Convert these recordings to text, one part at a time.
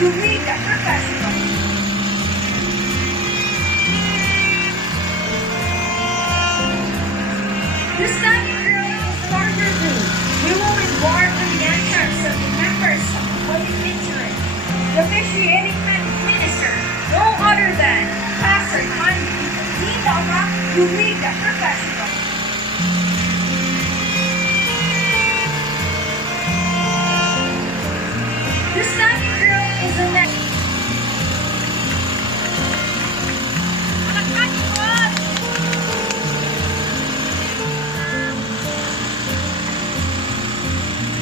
to read the professional. The study group is larger group. We will embark on the entrance of the members of the voting interest. The officiating minister, no other than Pastor Dama to read the professional. The study group is a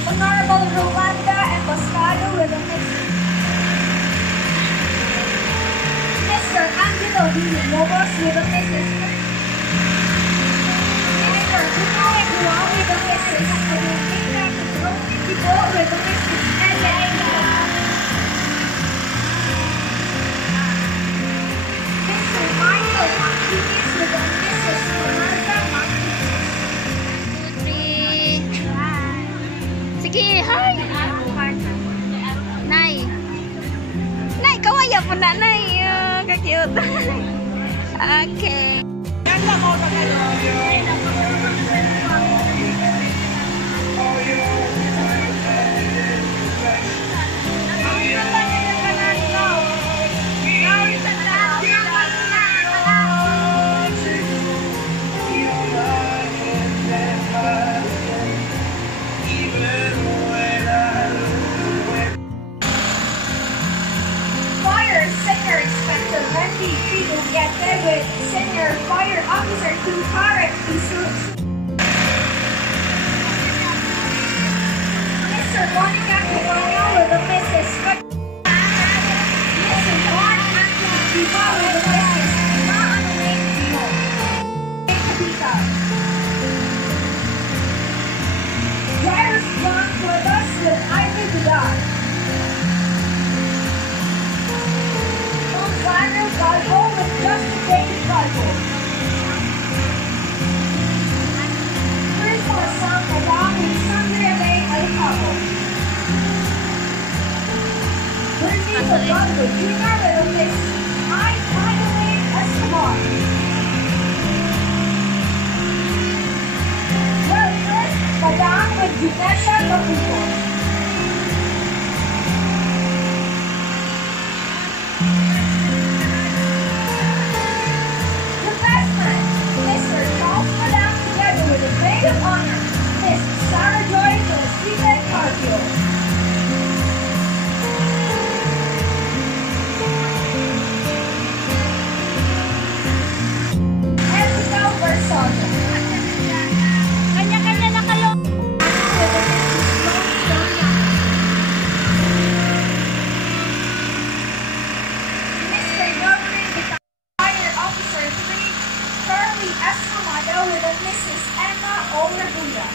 Honorable Rolanda Emboscado with a Mr. Angelo Villalobos with a Mrs. Mr. Bruno Egual with a Mrs. Alina Pedro with a Mrs. Elena. Mr. Michael Martinez with a Mrs. Martha Martinez. Sige, hi! Nay! Nay, kawaya po na, Nay! Ka-cute! Okay! Ganda mo ka with Senior Fire Officer Tuparet Isus. Mr. Monica Cabano with the Mrs. Mr. Juan Anthony Diva with the Mrs. Maanueng Dio. Kapita. Jairus John Cuevas with Ivy Vidal. Gonzalo Galvo with Justin David Galvo. Chris Marsan along with Sandra May Alcabo. Brittany Salgado Jr. with a Miss I. Finally Escobar. Well, Madame with Vanessa Caputo. Maid of Honor, Miss Sarah Joy Felicita Carpio. Estel Versace. Kanya-kanya na kayo! Mr. Governing the Fire Officer 3, Curly Escamado with a Mrs. Emma Olabuda.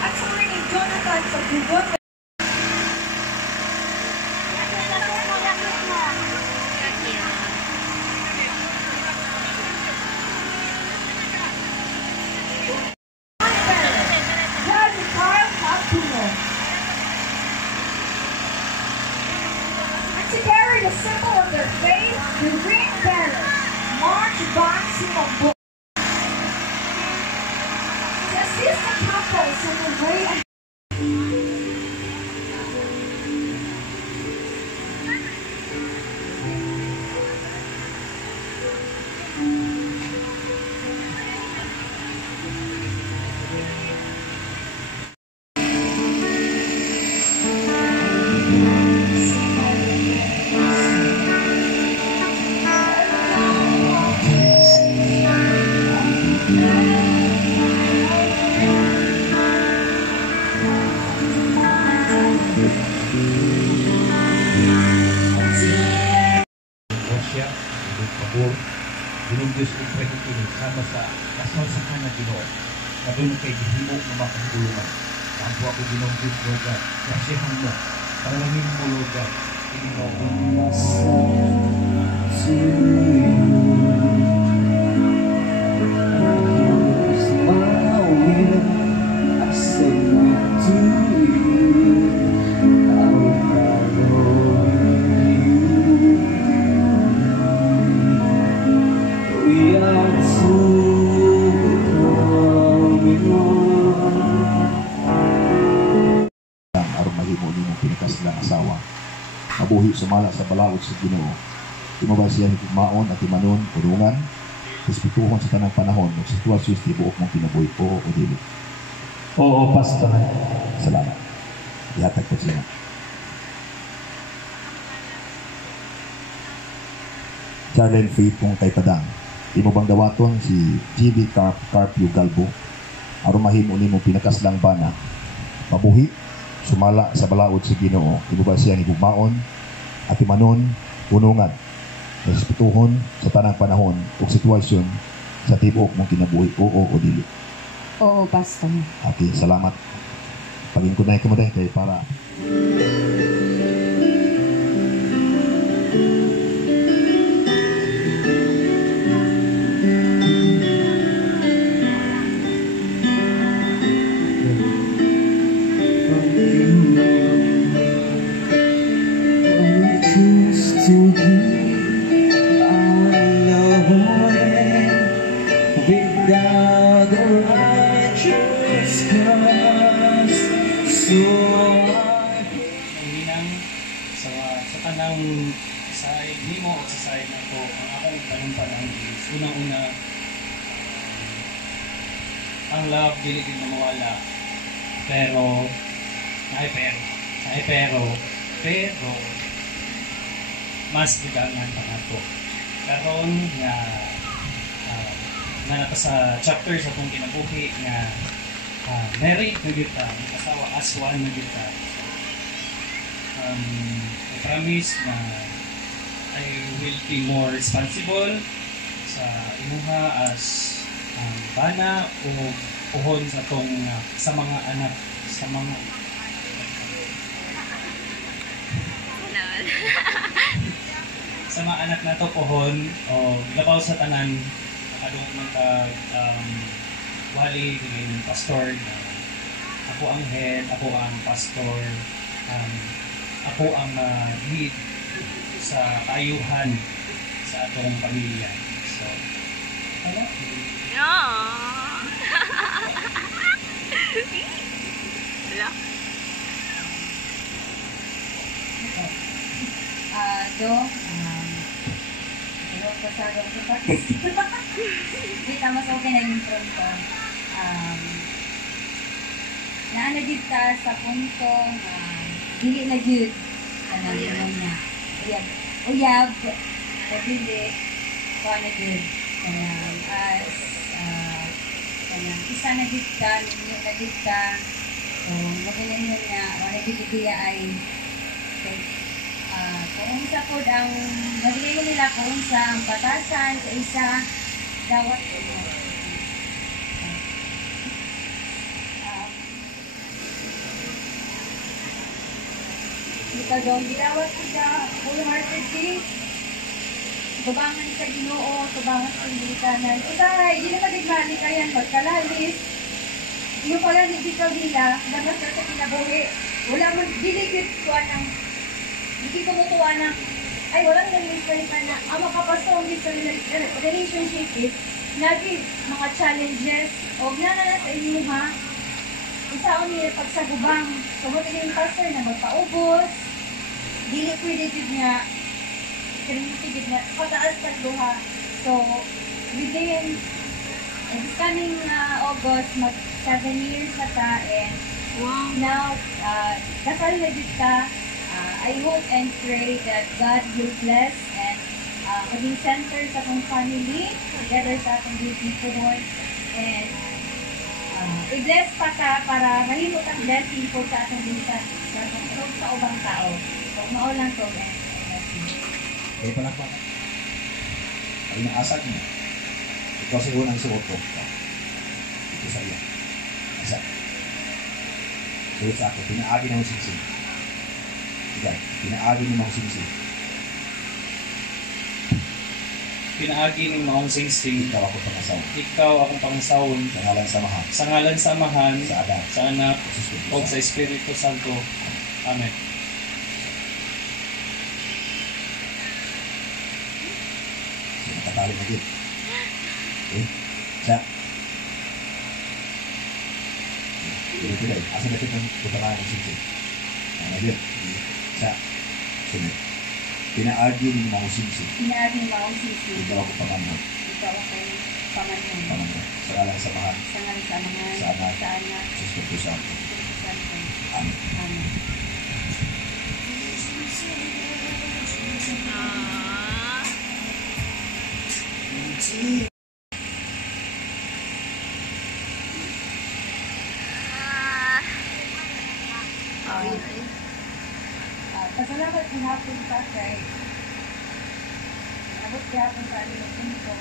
Attorney Jonathan Pagubot. Judge Carl Capuno. And to carry the symbol of their faith, the green banner, March Bond Simon. To assist the couples in the way ahead. Ginong Diyos kong pwede sama sa kasalsakan na Ginoo na doon kay gihimo na makahulungan. Kampo ako Ginong Diyos, Lord God, kasihan mo, panalangin mo, Lord God, silang asawa. Mabuhi sumala sa balaod sa Ginoo. Tumabay siya higugmaon at imanon, urungan, respetuhon sa tanang panahon ng sitwasyon sa tibuok mong kinabuhi o dili. Oo, Pastor. Salamat. Ihatag po siya. Charlene Faith kung kay Padang. Di mo bang dawaton si G.B. Carpio Galbo aron mahimo nimo pinakaslang bana. Mabuhi, sumala sa balaod sa Ginoo. Di mo ba siya higugmaon at imanon, unungan, respetuhon sa tanang panahon o sitwasyon sa tibuok mong kinabuhi o dili. Oo, Pastor. Okay, salamat. Pagingkunay ko mo dahil kay para Hinang sa kanang side nimo at sa side na ko, ang akong panumpanang is unang-una, ang love dili din na mawala, pero mas gigangan pa nato karon nga nato sa chapter sa kung kinabuhi nga married na kita, asawa as one na kita. I promise na I will be more responsible sa imuha as bana o puhon sa tong sa mga anak, sa mga sa mga anak na to pohon o labaw sa tanan adong magkag wali ng pastor na ako ang head, ako ang pastor, ako ang lead sa kaayuhan sa atong pamilya. So, ano? Kita mas okay na yung pronto. Naano dito sa punto na dili na jud kanang niya. Uyab, dili ko na jud kanang as kanang isa na jud ka, ninyo na jud ka. So, magaling yun nga, wala jud ideya ay kung sa po ang magaling nila kung sa ang batasan sa isa dawat ito doon gidawat siya wholeheartedly tubangan sa Ginoo, tubangan sa Ingilitanan usay, hindi na madigmali kayan pagkalalis yung pala ni Dito Villa naman sa kinabuhi wala mo diligid ko ng hindi ko mutuwa ng ay walang nag-experience na ang makapasong dito relationship is naging mga challenges o gnana sa inyo ha isaon niya pagsagubang sumunod yung pastor na magpaubos dili pwede jud niya kinitigid niya pataas pag luha so within this coming August mag 7 years na ta and wow. Now kasal na jud ta I hope and pray that God will bless and maging center sa akong family, together sa atong beautiful one, and i-bless pa ka para mahimot ang blessing po sa atong buhay sa ubang tao. So, maulang to, and bless you. Kayo pala pa. Ang inaasag mo. Ikaw siguro ang suot ko. Ito sa iyo. Asag. Suot sa ako. Pinaagi na yung singsing. Ikaw. Pinaagi na yung singsing. Pinaagi ng maong singsing. Ikaw ako pangasaw. Ikaw akong pangasawon. Sa ngalan samahan. Sa ngalan samahan. Sa anak. Sa anak. O sa Espiritu Santo. Amen. Nakatali na din. Okay? Siya. Pilay. Asa na ito ng putalaan ng singsing? Ano yun? Sa sunod. Pina-argue ni mga usisi. Pinaaging mausisi. Ikaw ako pamanod. Ikaw ako pamanong. Pamanod. Sa kalang samahan. Sa ngalan sa mga Sa anak. sa anak. Sa Espiritu Santo. Amen. Amen. Pasalamat ko hapon pa kay abot hapon sa aling ko.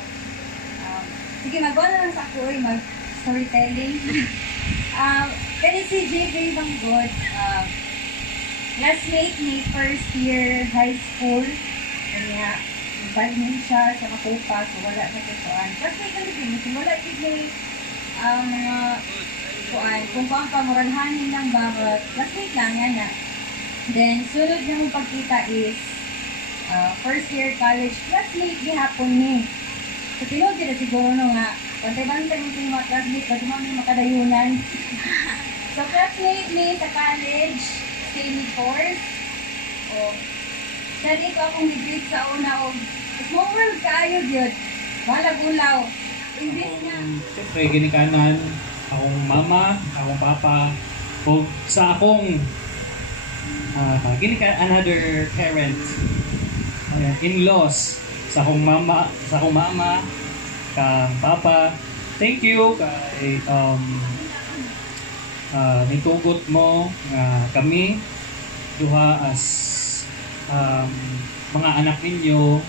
Sige, magawa na lang sa ako mag-storytelling. Kani si JB Banggod, classmate ni first year high school. Kanya, balhin siya sa Makupa, so wala na kukuan. Classmate na rin, so wala tigay mga kuan. Kung pamuralhanin lang ba, classmate lang yan na. Then, sunod na mong pagkita is first year college classmate gihapon ni. So, tinod na siguro no nga, bantay-bantay mo yung mga classmate, pwede mo may makadayunan. So, classmate ni sa college, same course. O, dali ko akong nag-greet sa una o, small world kaayod yun. Malagulaw. Imbis na. Siyempre, ginikanan, akong mama, akong papa, o sa akong another parent, in-laws, sa akong mama, kang papa. Thank you kay nitugot mo nga kami duha as mga anak ninyo.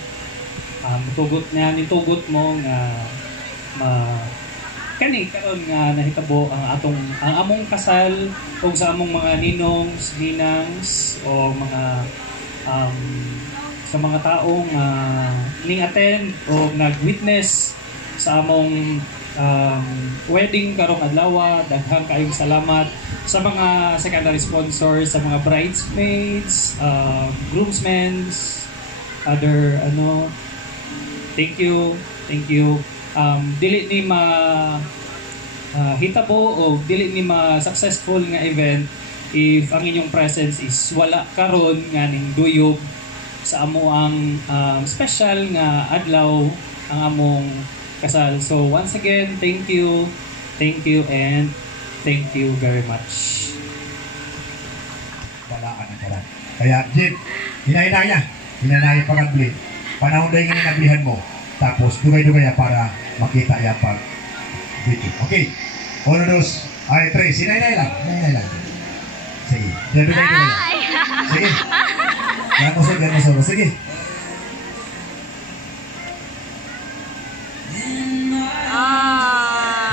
Nitugot mo nga kani karon nga nahitabo ang among kasal ug sa among mga ninongs, ninangs o mga sa mga taong ning-attend o nag-witness sa among wedding karong adlaw. Daghang kayong salamat sa mga secondary sponsors, sa mga bridesmaids, groomsmen, other thank you. Dili ni hitabo o dili ni successful nga event if ang inyong presence is wala karon nga ning duyog sa amo ang special nga adlaw ang among kasal. So once again, thank you, and thank you very much. Wala ka na karan. Kaya, Jim, hinanaya pagkabli. Panahon dahil nga ninablihan mo. Tapos, dugay-dugay para makita yan pag video. Okay. 1, 2, 3. Hinanay lang. Sige. Dugay-dugay lang. Sige. Yan mo. Sige.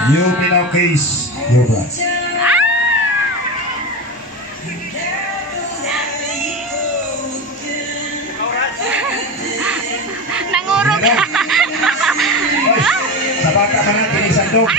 You may now case your bride. Nangurog. Sa baka ka na, kinisandog.